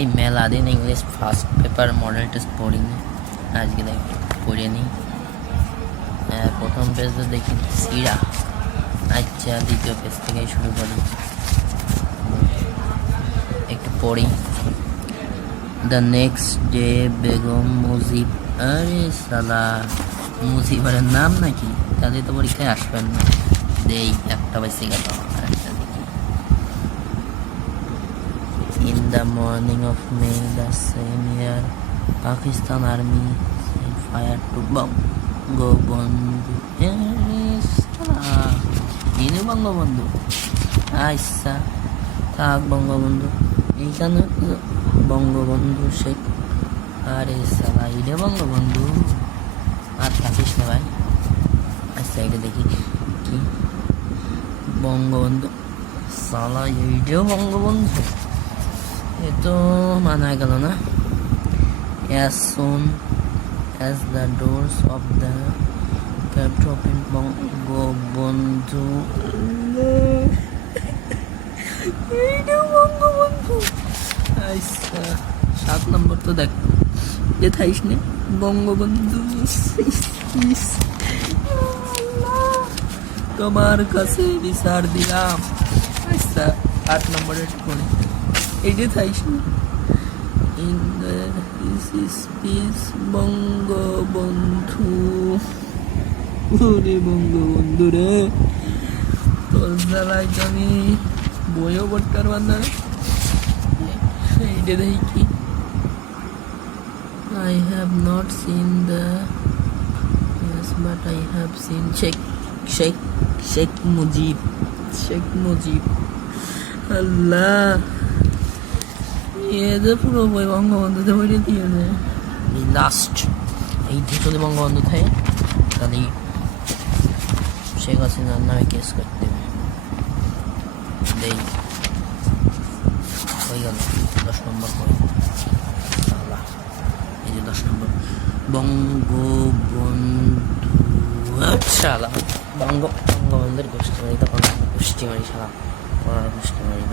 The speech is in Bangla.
এই মেলা দিন English first paper model test পড়িনি, আজকে দেখি পড়ে নিই। প্রথম পেজটা দেখি সিরা। আচ্ছা, দ্বিতীয় পেজ থেকেই শুরু করি, একটু পড়ি। The next day Begum Mujib. আরে সালা, মুজিবের নাম নাকি? তাহলে তো পরীক্ষায় আসবেন না। দেই একটা বেশি গেল। আচ্ছা দেখি। In the morning of May the same year, Pakistan army set fire to Bangabandhu. ইনি বঙ্গবন্ধু? আচ্ছা থাক, বঙ্গবন্ধু এইখানে বঙ্গবন্ধু শেখ। আরে সালা, এটা বঙ্গবন্ধু? আর থাকিস না ভাই। আচ্ছা এটা দেখি কি বঙ্গবন্ধু। সালা এইটাও বঙ্গবন্ধু? এ তো মানা গেল না। As soon as the doors of the kept open, Bangabandhu. এইটাও বঙ্গবন্ধু? আচ্ছা 7 নম্বর তো দেখ, যে থাইস নে বঙ্গবন্ধু। তোমার কাছে বিচার দিলাম। আচ্ছা 8 নম্বরের কোণে এইটা থাইস নে। In the speech Bangabandhu. ওরে বঙ্গবন্ধু রে, তোর জ্বালায় আমি বইও পড়তে পারবার না। এইটা দেখি কি I have not seen the yes but I have seen Sheikh Mujib আল্লাহ, এ যে পুরো বই বঙ্গবন্ধুতে বইটা দিয়ে দেয়। লাস্ট এই যদি বঙ্গবন্ধু থাকে তাহলে শেখ হাসিনার নামে কেস করতে হবে। দেই হয়ে গেল 10 নম্বর পড়ে। এই যে 10 নম্বর বঙ্গবন্ধু। শালা বঙ্গবন্ধুর গোষ্ঠী মারি, তখন গোষ্ঠী মারি শালা, পড়ার গোষ্ঠী মারি।